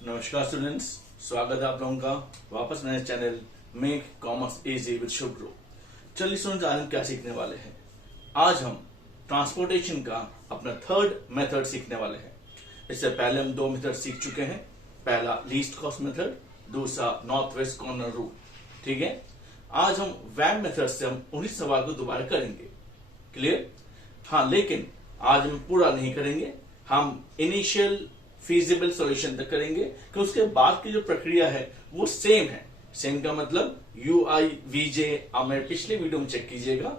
नमस्कार स्टूडेंट्स, स्वागत है आप लोगों का वापस मेरे channel make commerce easy with Shubhro. चलिए स्टूडेंट्स, आज हम क्या सीखने वाले हैं। आज हम ट्रांसपोर्टेशन का अपना थर्ड मेथड सीखने वाले हैं। इससे पहले हम दो मेथड सीख चुके हैं। पहला लीस्ट कॉस्ट मेथड, दूसरा नॉर्थ वेस्ट कॉर्नर रूल। ठीक है, आज हम वैम मेथड से हम उन्हीं सवाल को दोबारा करेंगे। क्लियर? हाँ, लेकिन आज हम पूरा नहीं करेंगे। हम इनिशियल फीजिबल सॉल्यूशन तक करेंगे कि उसके बाद की जो प्रक्रिया है वो सेम है। सेम का मतलब UI/VJ, आप मेरे पिछले वीडियो में चेक कीजिएगा।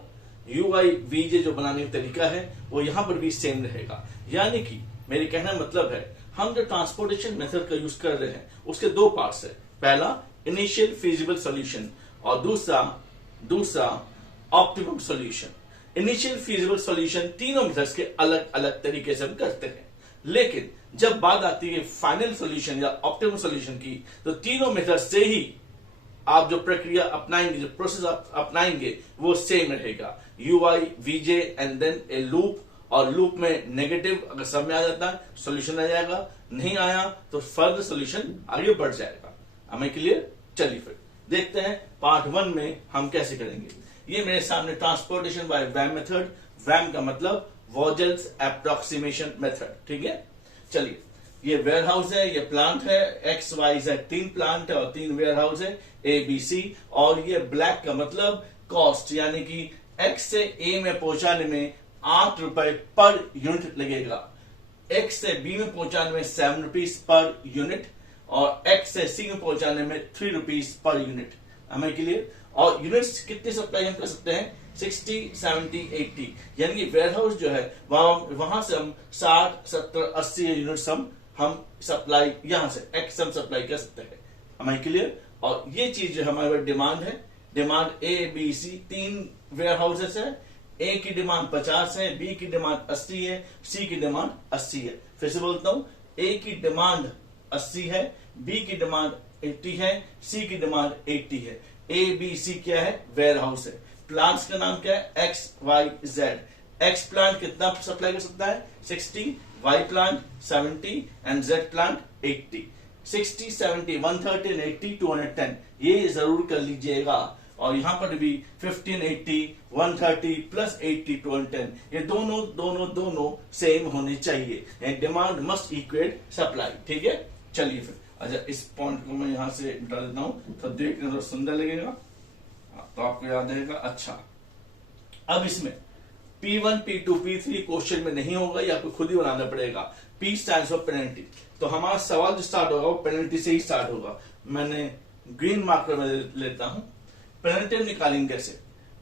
UI/VJ जो बनाने का तरीका है वो यहां पर भी सेम रहेगा। यानी कि मेरे कहना मतलब है, हम जो ट्रांसपोर्टेशन मेथड का यूज कर रहे हैं उसके दो पार्ट्स है। पहला इनिशियल फीजिबल सॉल्यूशन और दूसरा optimum solution. Initial feasible solution तीनों मेथड्स के अलग अलग तरीके से हम करते हैं, लेकिन जब बात आती है फाइनल सॉल्यूशन या ऑप्टिमम सॉल्यूशन की, तो तीनों मेथड से ही आप जो प्रक्रिया अपनाएंगे, जो प्रोसेस आप अपनाएंगे वो सेम रहेगा। UI/VJ and then a loop, और लूप में नेगेटिव अगर सब में आ जाता है सॉल्यूशन आ जाएगा, नहीं आया तो फर्दर सॉल्यूशन आगे बढ़ जाएगा। हमें क्लियर? चलिए फिर देखते हैं पार्ट 1 में हम कैसे करेंगे। ये मेरे सामने ट्रांसपोर्टेशन बाय वैम मेथड। वैम का मतलब वॉजल्स एप्रोक्सीमेशन मेथड। ठीक है, चलिए, ये वेयर हाउस है, ये प्लांट है, XYZ 3 प्लांट है और 3 वेयर हाउस है ABC। और ये ब्लैक का मतलब कॉस्ट, यानी कि X से A में पहुंचाने में 8 रुपए पर यूनिट लगेगा, X से B में पहुंचाने में 7 रुपीज पर यूनिट, और X से C में पहुंचाने में 3 रुपीज पर यूनिट। हमें क्लियर? और यूनिट्स कितने सप्लाई हम कर सकते हैं? 60, 70, 80। यानी कि वेयर हाउस जो है वहां से हम 60, 70, 80 यूनिट्स हम सप्लाई यहां से X हम सप्लाई कर सकते हैं। हमें क्लियर? और ये चीज जो हमारे पास डिमांड है, डिमांड ABC 3 वेयर हाउसेस है। A की डिमांड 50 है, B की डिमांड 80 है, C की डिमांड 80 है। फिर से बोलता हूं, A की डिमांड 80 है, B की डिमांड 80 है, C की डिमांड 80 है। ABC क्या है? वेयर हाउस है। प्लांट्स का नाम क्या है? XYZ। X प्लांट कितना सप्लाई कर सकता है? 60, Y plant 70 and Z plant 80। 60, 70, 130 and 80, 210। ये जरूर कर लीजिएगा। और यहां पर भी 15, 80, 130 प्लस 80, 210, ये दोनों सेम होने चाहिए। Demand must equate supply. ठीक है, चलिए फिर अच्छा, इस पॉइंट को मैं यहां से मिटा देता हूं तो देखने तो सुंदर लगेगा, तो आपको याद रहेगा। अच्छा, अब इसमें P1, P2, P3 क्वेश्चन में नहीं होगा, या आपको खुद ही बनाना पड़ेगा। P स्टैंड्स फॉर पेनल्टी, तो हमारा सवाल जो स्टार्ट होगा वो पेनल्टी से ही स्टार्ट होगा। मैंने ग्रीन मार्कर में लेता हूं। पेनल्टी हम निकालेंगे कैसे?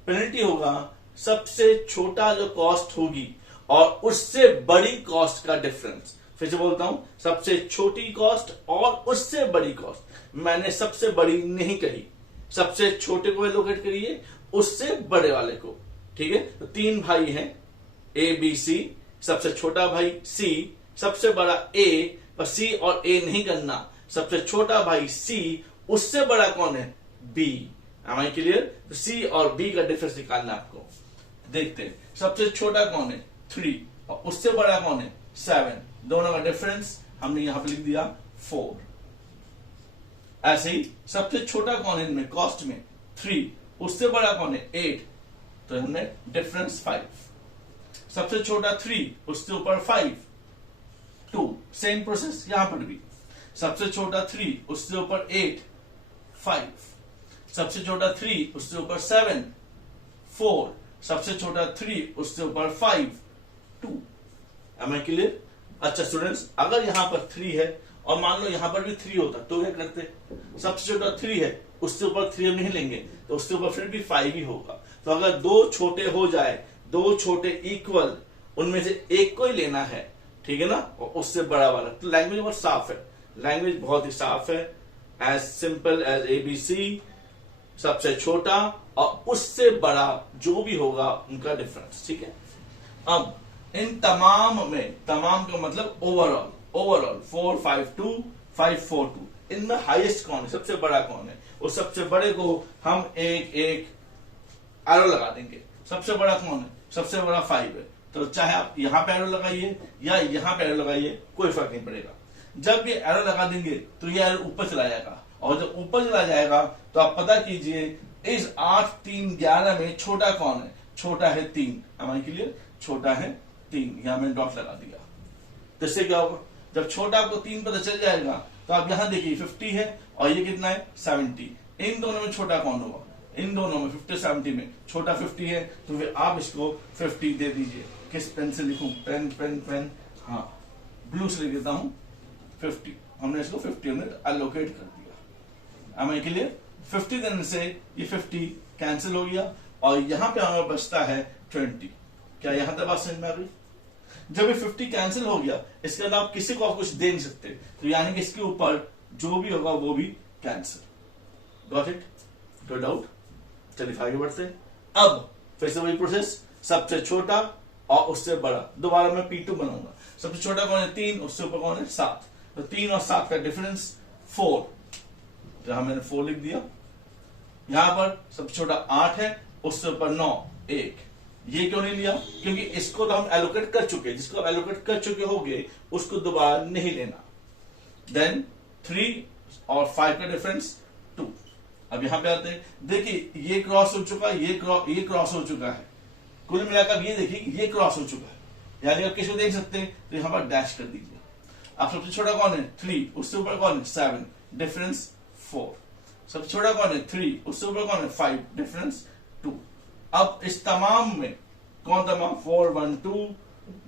पेनल्टी होगा सबसे छोटा जो कॉस्ट होगी और उससे बड़ी कॉस्ट का डिफरेंस। फिर से बोलता हूं, सबसे छोटी कॉस्ट और उससे बड़ी कॉस्ट। मैंने सबसे बड़ी नहीं कही, सबसे छोटे को एलोकेट करिए, उससे बड़े वाले को। ठीक है, तो 3 भाई हैं ABC, सबसे छोटा भाई C, सबसे बड़ा A, पर C और A नहीं करना, सबसे छोटा भाई C, उससे बड़ा कौन है? B। Am I clear? तो C और B का डिफरेंस निकालना आपको। देखते हैं, सबसे छोटा कौन है? 3, और उससे बड़ा कौन है? 7। दोनों का डिफरेंस हमने यहां पर लिख दिया 4। ऐसे ही सबसे छोटा कौन है इनमें कॉस्ट में? 3, उससे बड़ा कौन है? 8, तो हमने डिफरेंस 5। सबसे छोटा 3, उससे ऊपर 5, 2। सेम प्रोसेस यहां पर भी, सबसे छोटा 3, उससे ऊपर 8, 5। सबसे छोटा 3, उससे ऊपर 7, 4। सबसे छोटा 3, उससे ऊपर 5, 2। Am I clear? अच्छा स्टूडेंट्स, अगर यहां पर 3 है और मान लो यहां पर भी 3 होता तो क्या करते? सबसे छोटा 3 है, उससे ऊपर 3 हम नहीं लेंगे, तो उससे ऊपर फिर भी 5 ही होगा। तो अगर 2 छोटे हो जाए, 2 छोटे इक्वल, उनमें से एक को ही लेना है। ठीक है ना, और उससे बड़ा वाला। तो लैंग्वेज बहुत साफ है, लैंग्वेज बहुत ही साफ है। एज सिंपल एज ABC, सबसे छोटा और उससे बड़ा जो भी होगा उनका डिफरेंस। ठीक है, अब इन तमाम में, तमाम का मतलब ओवरऑल 4, 5, 2, 5, 4, 2, इनमें हाईएस्ट कौन है? सबसे बड़ा कौन है? उस सबसे बड़े को हम एक एरो लगा देंगे। सबसे बड़ा कौन है? सबसे बड़ा 5 है, तो चाहे आप यहां पे एरो लगाइए या यहां पे एरो लगाइए, कोई फर्क नहीं पड़ेगा। जब ये एरो लगा देंगे तो ये एरो ऊपर चला जाएगा, और जब ऊपर चला जाएगा तो आप पता कीजिए इस 8 3 11 में छोटा कौन है? छोटा है 3। हमारे के लिए छोटा है 3, यहां मैंने डॉट लगा दिया। तो इससे क्या होगा, जब छोटा आपको 3 पता चल जाएगा तो आप यहां देखिए 50 है और ये कितना है 70। इन दोनों में छोटा कौन होगा? इन दोनों में 50 70 में छोटा 50 है, तो फिर आप इसको 50 दे दीजिए। किस पेन से लिखूं? पेन पेन पेन, हाँ ब्लू से लिख देता हूं 50। हमने इसको 50 में एलोकेट कर दिया। हमें के लिए 50 देने से ये 50 कैंसिल हो गया और यहां पे हमें बचता है 20। क्या यहां तक बात समझ में आ गई? जब ये 50 कैंसिल हो गया, इसके बाद आप किसी को आप कुछ दे नहीं सकते, तो यानी कि इसके ऊपर जो भी होगा वो भी कैंसिल। Got it? कोई डाउट? चलिए आगे बढ़ते हैं। अब फिर से वही प्रोसेस, सबसे छोटा और उससे बड़ा। दोबारा मैं P2 बनाऊंगा। सबसे छोटा कौन है? 3, उससे ऊपर कौन है? 7। तो 3 और 7 का डिफरेंस 4, तो यहां मैंने 4 लिख दिया। यहां पर सबसे छोटा 8 है, उससे ऊपर 9 1। ये क्यों नहीं लिया? क्योंकि इसको तो हम एलोकेट कर चुके, जिसको एलोकेट कर चुके होंगे उसको दोबारा नहीं लेना। देन 3 और 5 का डिफरेंस 2। अब यहां पे आते हैं, देखिए ये क्रॉस हो चुका है, ये क्रॉस हो चुका है। कुल मिलाकर ये देखिए ये क्रॉस हो चुका है, यानी आप किसको देख सकते हैं तो यहां पर डैश कर दीजिए। अब सबसे छोटा कौन है? 3, उससे ऊपर कौन है? 7, डिफरेंस 4। सबसे छोटा कौन है? 3, उससे ऊपर कौन है? 5, डिफरेंस 2। अब इस तमाम में कौन तमाम? 4 1 2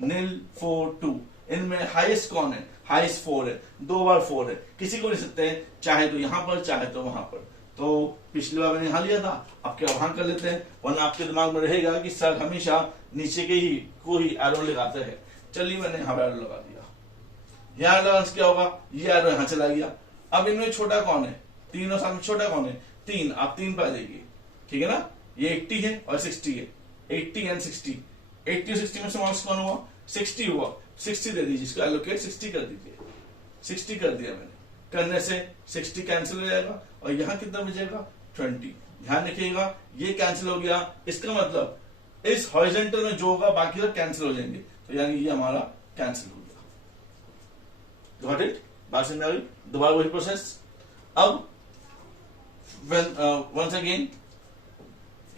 0 4 2। इनमें हाईएस्ट कौन है? हाईएस्ट 4 है, 2 बार 4 है। किसी को ले सकते हैं, चाहे तो यहां पर चाहे तो वहां पर। तो पिछली बार मैंने यहां लिया था, अब क्या वहां कर लेते हैं, वरना आपके दिमाग में रहेगा कि सर हमेशा नीचे के ही कोई एरो लगाते हैं। चलिए मैंने यहां पर एरो लगा दिया। यहां लगाने से क्या होगा? ये एरो यहां चला गया। अब इनमें छोटा कौन है? 3 और 7 में छोटा कौन है? 3। आप 3 पर आ जाइए, ठीक है ना? ये 80 है और 60 है, 80 एंड 60। 80 और 60 में स्मॉलेस्ट कौन हुआ? 60 हुआ। 60 दे दीजिए, इसको एलोकेट 60 कर दीजिए। 60 कर दिया मैंने। करने से 60 कैंसिल हो जाएगा और यहां कितना बचेगा? 20। ध्यान रखिएगा ये कैंसिल हो गया, इसका मतलब इस हॉरिजॉन्टल में जो होगा बाकी सब कैंसिल हो जाएंगे, तो यानी ये हमारा कैंसिल हो गया। Got it? बात समझ में आ गई? दोबारा वही प्रोसेस। अब वंस अगेन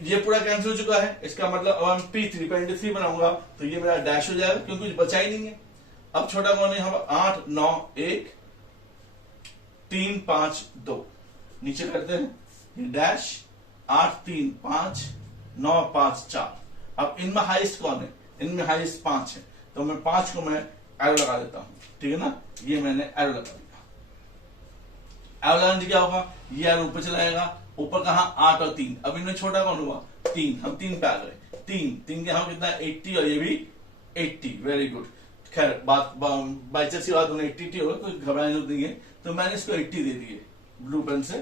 ये पूरा कैंसिल हो चुका है, इसका मतलब अब हम P3 23 बनाऊंगा तो ये मेरा डैश हो जाएगा क्योंकि कुछ बचा ही नहीं है। अब छोटा कौन है? यहाँ पर 8 9 1 3 5 2। नीचे करते हैं ये डैश 8 3 5 9 5 4। अब इनमें हाईएस्ट कौन है? इनमें हाईएस्ट 5 है, तो मैं 5 को मैं एरो लगा देता हूं, ठीक है ना? ये मैंने एरो लगा दिया। एरो लगाने से क्या होगा? ये एरो ऊपर चला जाएगा। ऊपर कहा? 8 और 3। अब इनमें छोटा कौन हुआ? 3। हम 3 पे आ गए। 3 के हम कितना? 80 और ये भी 80। Very good. खैर बात बाई चांस की बात 80 होगा, कोई घबराने की जरूरत नहीं है। तो मैंने इसको 80 दे दिए ब्लू पेन से,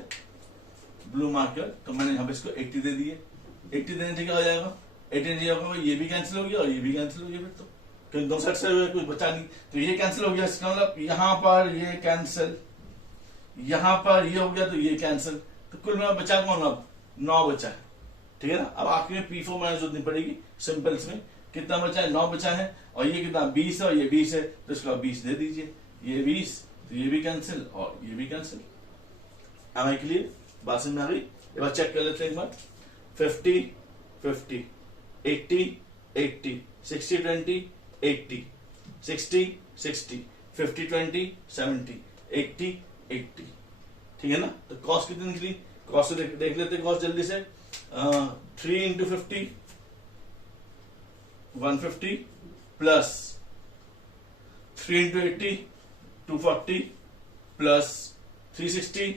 ब्लू मार्कर, तो मैंने यहाँ पे इसको 80 दे दिए। 80 देने से क्या हो जाएगा? 80 देने से ये भी कैंसिल हो गया और ये भी कैंसिल हो गया। फिर तो क्योंकि दो साइड से कुछ बचा नहीं, तो ये कैंसिल हो गया। इसका मतलब यहाँ पर ये कैंसिल, यहां पर ये हो गया तो ये कैंसिल। तो कुल में बचा कौन? अब 9 बचा है, ठीक है ना? अब आखिर में P4 माइनस जरूरत नहीं पड़ेगी। सिंपल में कितना बचा है? 9 बचा है और ये कितना? 20 है और ये 20 है, तो इसको 20 दे दीजिए। ये 20, तो ये भी कैंसिल और ये भी कैंसिल। हमारे के लिए बात समझ में आ गई? एक बार चेक कर लेते हैं एक बार। 50 50 80 80 60 20 80 60 60 50 20 70 80 80, ठीक है ना? तो कॉस्ट कितनी निकली? कॉस्ट देख लेते हैं कॉस्ट जल्दी से। 3 into 50 150 plus 3 into 80 240 plus 360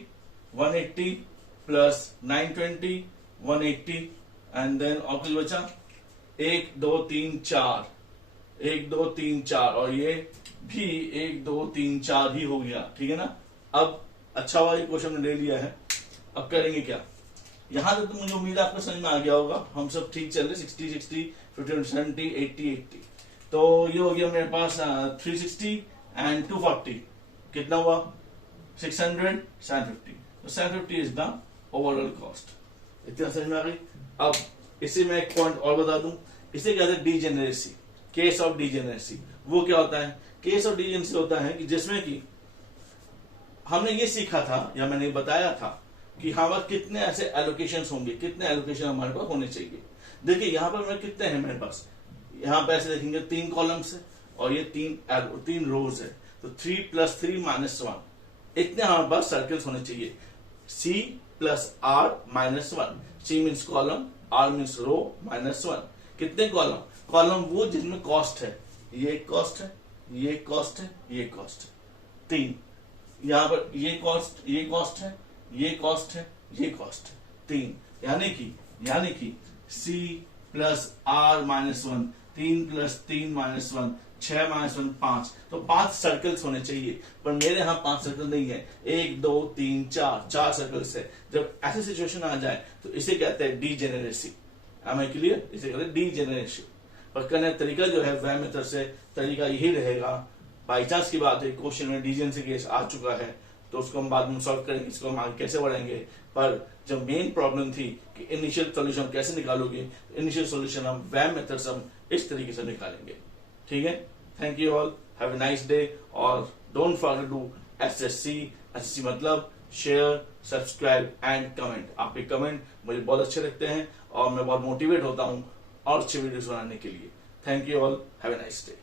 180 plus 920 180 and then और कुछ बचा? 1 2 3 4 1 2 3 4 और ये भी 1 2 3 4 ही हो गया, ठीक है ना? अब अच्छा हुआ ये क्वेश्चन ले लिया है। अब करेंगे क्या? यहां तक तो मुझे उम्मीद है आपको समझ में आ गया होगा। हम सब ठीक चल रहे, 60 60 50 70 80 80। तो ये हो गया मेरे पास 360 एंड 240, कितना हुआ? 600 750। तो 750 इज द ओवरऑल कॉस्ट। इतना समझ में आ गई? अब इसे मैं एक पॉइंट और बता दूं, इसे कहते हैं डीजेनरेसी, केस ऑफ डीजेनरेसी। वो क्या होता है? केस ऑफ डीजेनरेसी होता है कि जिसमें कि हमने ये सीखा था या मैंने बताया था कि हमारे कितने ऐसे एलोकेशन होंगे, कितने एलोकेशन हमारे पास होने चाहिए। देखिए यहाँ पर मैं कितने हैं मेरे पास, यहाँ पे ऐसे देखेंगे 3 कॉलम्स है और ये 3 रोज है, तो 3 + 3 - 1 इतने हमारे पास सर्कल्स होने चाहिए। C + R - 1, C means column, R means row, -1 कितने कॉलम, कॉलम वो जिसमें कॉस्ट है, ये एक कॉस्ट है, ये एक कॉस्ट है, ये कॉस्ट है, 3 यहाँ पर ये कॉस्ट, ये कॉस्ट है, ये कॉस्ट है, ये कॉस्ट है, 3 यानी कि C + R - 1, 3 + 3 - 1, 6 - 1 5, तो 5 सर्कल्स होने चाहिए, पर मेरे यहाँ 5 सर्कल नहीं है, 1 2 3 4 सर्कल्स है। जब ऐसी सिचुएशन आ जाए तो इसे कहते हैं डीजेनरेसी। Am I clear? इसे कहते हैं डीजेनरेसी। पर करने का तरीका जो है वह मेथड से तरीका यही रहेगा। बाई चांस की बात है क्वेश्चन में डीजेनरेसी केस आ चुका है तो उसको हम बाद में सॉल्व करेंगे, इसको हम आगे कैसे बढ़ेंगे। पर जब मेन प्रॉब्लम थी कि इनिशियल सॉल्यूशन कैसे निकालोगे, इनिशियल सॉल्यूशन हम वह मेथड से हम इस तरीके से निकालेंगे। ठीक है, thank you all, have a nice day और डोंट फॉरगेट टू SSC मतलब शेयर, सब्सक्राइब एंड कमेंट। आपके कमेंट मुझे बहुत अच्छे लगते हैं और मैं बहुत मोटिवेट होता हूँ और अच्छे वीडियोस बनाने के लिए। Thank you all, have a nice day.